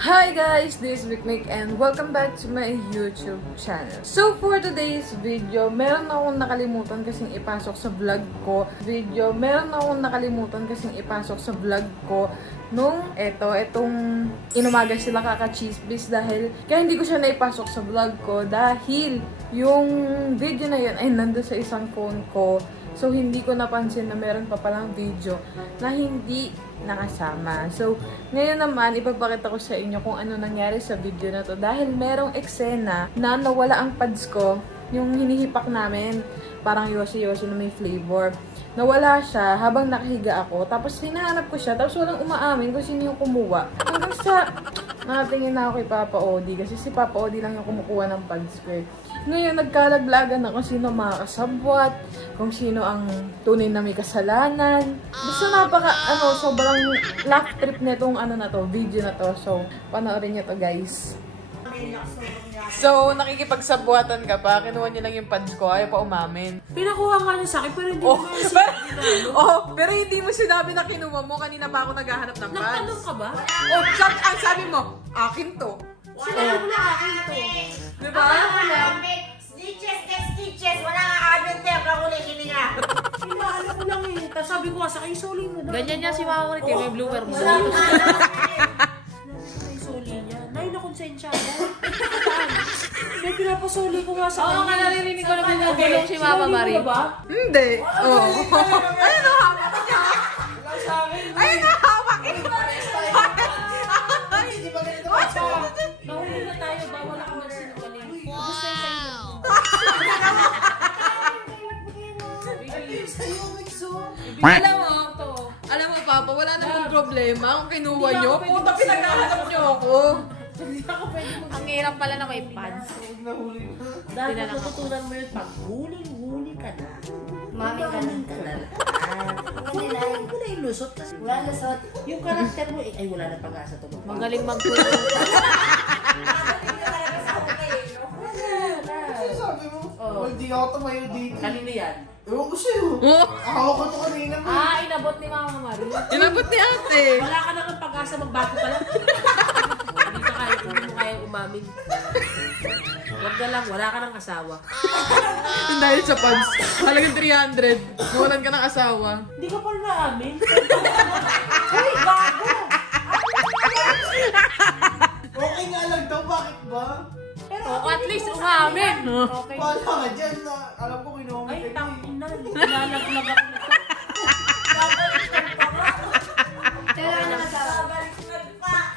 Hi guys, this is Vic and welcome back to my YouTube channel. So for today's video, meron akong nakalimutan kasing ipasok sa vlog ko. Nung itong inumaga sila kaka-cheese dahil kaya hindi ko siya naipasok sa vlog ko dahil yung video na yun ay nandun sa isang phone ko. So hindi ko napansin na meron pa palang video na hindi nakasama. So, ngayon naman, ipapakita ko sa inyo kung ano nangyari sa video na to. Dahil merong eksena na nawala ang pads ko, yung hinihipak namin, parang yosi-yosi na may flavor. Nawala siya habang nakahiga ako. Tapos, hinahanap ko siya. Tapos, walang umaamin kung sino yung kumuha. Hanggang sa, nakatingin na ako kay Papa Odi. Kasi si Papa Odi lang yung kumukuha ng pads ko. Ngayon, nagkalaglagan na kung sino makakasabwat, kung sino ang tunay na may kasalanan. Basta sobrang laugh trip nitong video na to. So, panoorin nyo to, guys. So, nakikipagsabwatan ka pa. Kinuha niya lang yung pads ko. Ayaw pa umamin. Pinakuha nga niya sa akin, pero hindi mo pero hindi mo sinabi na kinuha mo. Kanina pa ako naghahanap ng pads. Nakatanong ka ba? Sabi mo, akin to. Sinabi mo na akin to. Diba? Stitches, wala nga amin tayo, kakuli hininga. Hinahanap ko lang eh. Tapos sabi ko nga sa akin, soli mo na. Ganyan niya si Mama Rit, may bloomer mo. Wala nga ay soli niya. Nay, nakonsensya ako. May pinapasoli ko nga sa kanya. Oo nga, naririnig ko na binagulong si Mama Marie. Soli mo na ba? Hindi. Ayun o, hawak niya. Ayun o, hawak niya. Nahuli na tayo, bawal ako magsinungaling. Gusto yung sa'yo. Alam mo, Papa, wala namang problema kung kinuha nyo. Puta, pinaghahanap nyo ako. Ang hirap pala na may pads. Dahil natutunan mo yun, pag huling-huli ka na. Mami ka lang ka na. Huwag mo na ilusot kasi Wala lusot. yung karakter mo, ay wala na pag-asa to. Magaling magtulong. Sabi mo, hindi ako tumayo dito. Kanino yan? Ewan ko sa'yo. Ako ko to kanina mo. Inabot ni Mama Marie. Inabot ni ate. Wala ka na kang pag-asa, magbago ka lang. Hindi mo kaya umamin. Huwag ka lang, wala ka ng asawa. Dahil sa pads, halagang 300. Nawalan ka ng asawa. Hindi ka pa rin naamin. Ay, bago! Okay nga lang daw, bakit ba? Pero At least umamin. okay. Wala ka dyan na. Alam ko kinuha mo Ay, kayo. tangin na. Nilalaglag ako nito. Pero ano ka daw?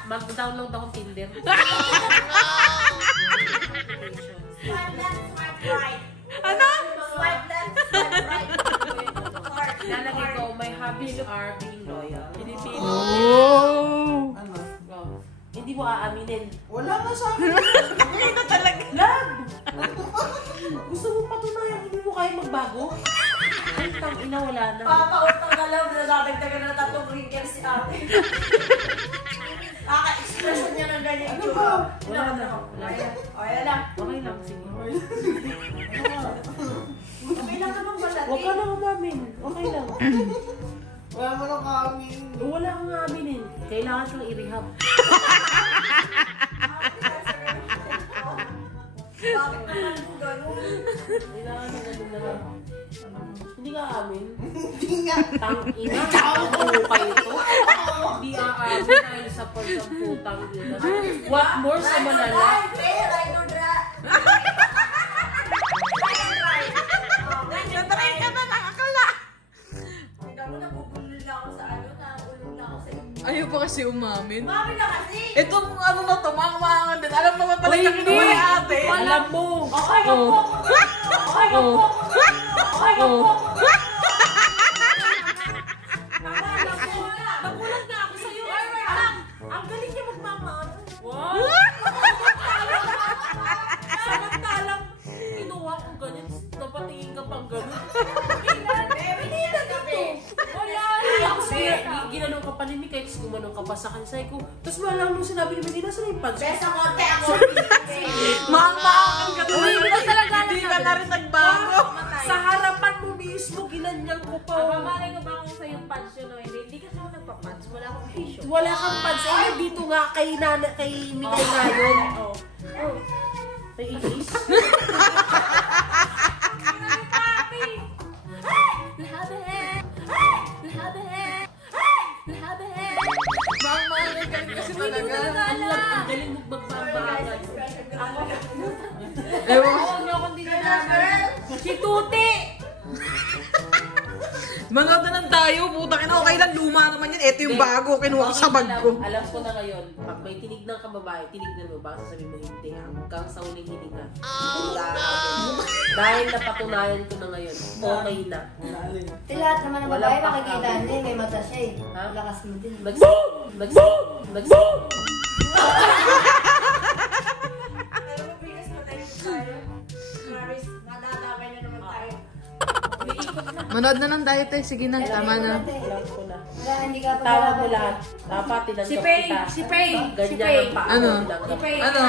Mag-download akong Tinder. Swipe left, swipe right. Ano? Swipe left, swipe right. Heart. Lalagay ko, my hobbies are being loyal. Pilipino. Oh! Ano? Go. Hindi mo aaminin. Wala nga sa akin. Love! Gusto mo patunayan, hindi mo kaya magbago? Ay, tangina, wala na. Papautang ka lang, nadadagdagan na 3 wrinkles si ate. Kaka-expression niya ng ganyan. Ano ba? Wala na. Wala na. O, yan lang. Okay lang, sige. Okay lang naman ba natin? Huwag ka nang umamin. Okay lang. Wala mo nang kaamin. Wala kang aminin. Kailangan kang i-rehab. Bakit naman mo ganun? Kailangan ng ganun na lang. Hindi ka amin. Hindi nga. Tang-ina. Tang-upa ito. Hindi aamin dahil sa pagsamputang ina. What more sa malala? I don't Natry ka na ng akala. Tingnan mo, nabubulol na ako sa naulog na ako sa inyo. Ayaw pa kasi umamin. Mami na kasi! Itong ano na to, mangmangan din. Alam naman pala yung kinuha ni ate. Alam mo. Okay ka po! Okay ka po! Okay ka po! Nagulat na ako sa'yo. Ang galing niya magmamaan. Wow! Samantalang kinuha kong ganyan, napatingin ka pang gano'n. Hindi na dito. Wala. Tapos ginanong ka pa ni Mika, tapos gumanong ka pa sa kanya. Sabi ko, tapos wala mo sinabi ni Medina, saan yung pants? Besa konti ako! Mangmangan ka Uy, tuloy. ba talaga Hindi ka na rin nagbago. Sa harapan mo mismo, ginanyan ko pa. Malay ko ba kung sa'yo pads yun o hindi? Hindi ka naman nagpa-pads. wala akong tissue. Wala kang pads. Eh, dito nga kay Mikay nga yun. Oh. May itis. Kasi talaga. Ang galing mo magbabagal. Ewan ko. Huwag niyo akong dinalaman. Si Tuti! Manood na lang tayo. Putang ina, okay lang. Luma naman yan. Ito yung bago. Kinuha ko sa bag ko. Alam ko na ngayon, pag may tinignan ka babae, tinignan mo, baka sasabihin mo hindi, hanggang sa huling hininga. Dahil napatunayan ko na ngayon, okay na. Lahat naman ng Walang babae makikita pakakabit. niya, may mata siya eh. Ha? Lakas mo din. Pero bigas na tayo. Maris, madadamay na naman tayo. Manood na lang tayo, te. Sige na, tama na. Alam ko na. Wala, hindi ka pa Tawa mo lahat. Dapat tinanggap Si Pei, kita. si Pei, si Ganyan Pei. ang paa. Ano? Tinanggap. Ano?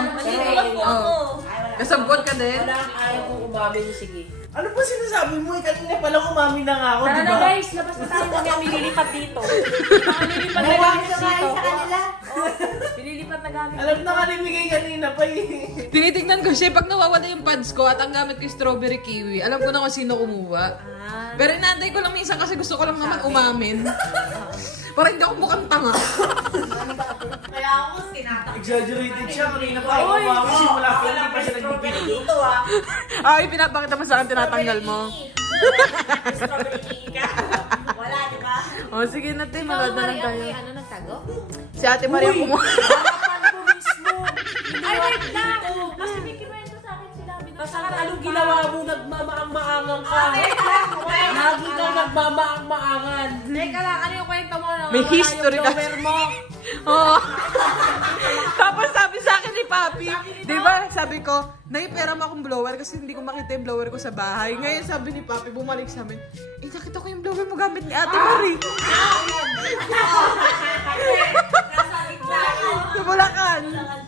Oh. Kasabot ka din? Wala kang ayaw kong umamin, sige. Ano ba sinasabi mo? Kanina pala umami na nga ako, Tara di na ba? guys, labas na tayo. Kami ang nililipat dito. Nililipat na gamit Sumali dito. sa kanila. Nililipat na gamit. Alam na ka ni Migay kanina pa eh. Tinitignan ko siya pag nawawala yung pads ko at ang gamit ko yung strawberry kiwi. Alam ko na kung sino kumuha. Pero inaantay ko lang minsan kasi gusto ko lang naman umamin. Para hindi ako mukhang tanga. Kaya ako, tinatak. Exaggerated siya. Kanina pa ako umami. Simula pa hindi pa siya nagpipili. Dito ah. Ay, pinapakita mo sa akin, tinatanggal mo. Wala, di ba? O, sige na, te. Manood na lang tayo. Ano nagtago? Si Ate Maria kumuha. Harapan ko mismo. Ay, wait lang! Kasi may kinuwento sa akin sila. Basta anong ginawa mo? Nagmamaang-maangan ka. Lagi kang nagmamaang-maangan. Teka lang, ano yung kwento mo? May history ka. kasi. Oo. Tapos sabi sa akin ni Papi, di ba, sabi ko, naipera mo akong blower kasi hindi ko makita yung blower ko sa bahay. Ngayon sabi ni Papi, bumalik sa amin, nakita ko yung blower mo gamit ni Ate Marie. Nasa gitna. Sa Bulacan.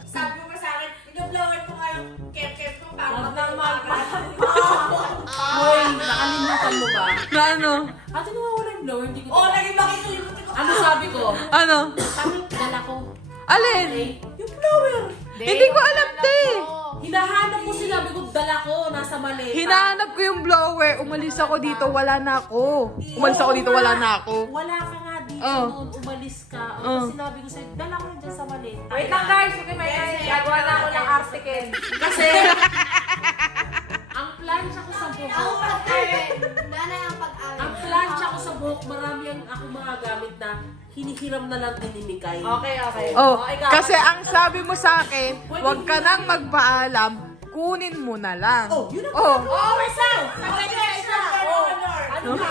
Sabi mo pa sa akin, pinoblower ko nga yung kep-kep ko para Normal. Hoy, nakalimutan mo ba? Na ano? Ate, nawawala yung blower, hindi ko Oo, naging makisulit ko. Ano sabi ko? Ano? Sabi, dala ko. Alin? Yung blower. Hindi ko alam, te. Hinahanap ko, sinabi ko, dala ko, nasa maleta. Hinahanap ko yung blower, umalis ako dito, wala na ako. Umalis ako dito, wala na ako. Wala ka nga dito Oh. noon, umalis ka. Oh. Sinabi ko sa'yo, dala ko dyan sa maleta. Wait lang guys, okay may gagawa na ako ng article. Kasi, ang plancha ko sa Ako buhok, pag-amin. Nanay ang pag-amin. ang plancha ko sa buhok, marami ang ako mga gamit na hinihiram na lang din ni Mikay. Okay. Oh, ikaw. kasi ang sabi mo sa akin, huwag ka nang magpaalam, kunin mo na lang. Oh, yun ang Oh. Wait lang! Isa! Honor! Ano ba?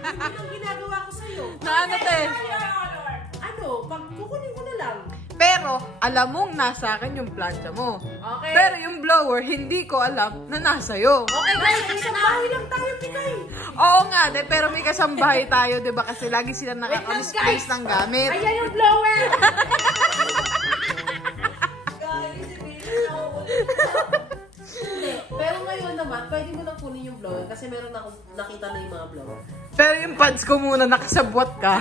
Yun ang ginagawa ko sa'yo. Na ano, te? Honor! Ano, pag kukunin ko na lang. Pero, alam mong nasa akin yung plancha mo. Okay. Pero yung blower, hindi ko alam na nasa iyo. Okay guys, isang bahay lang tayo, Mikay. Oo nga, pero may kasambahay tayo, di ba? Kasi lagi sila nakaka-misplace ng gamit. Ayan yung blower! Gagi si Baby na Hindi, pero ngayon naman, pwede mo nang kunin yung blower kasi meron akong nakita na yung mga blower. Pero yung pads ko muna, nakasabwat ka.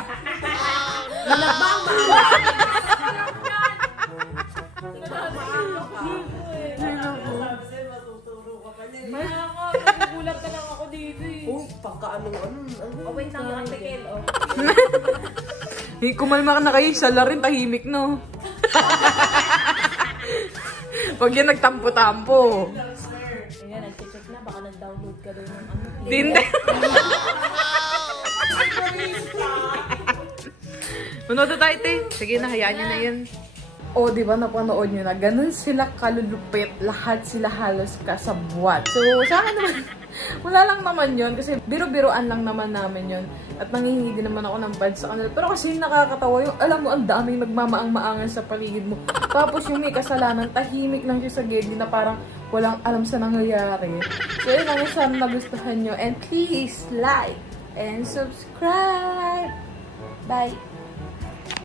Nalabang Nagugulat ka lang ako dito eh. Uy, pagka-ano. Oh, wait lang yung article. Oh. Kumalma ka na kayo, siya lang rin tahimik, no? Pag yan nagtampo-tampo. Ayan, nag-check na. Baka nag-download ka doon ng ano. Hindi. Manood na tayo, te. Sige na, hayaan nyo na yun. O, di ba napanood nyo na? Ganun sila kalulupit. Lahat sila halos kasabwat. So, sa akin naman, wala lang naman yun. Kasi biro-biroan lang naman namin yun. At nangihingi din naman ako ng pads sa kanila. Pero kasi nakakatawa yung, alam mo, ang daming nagmamaang-maangan sa paligid mo. Tapos yung may kasalanan, tahimik lang siya sa gilid na parang walang alam sa nangyayari. So, yun lang, sana nagustuhan nyo. And please, like and subscribe. Bye!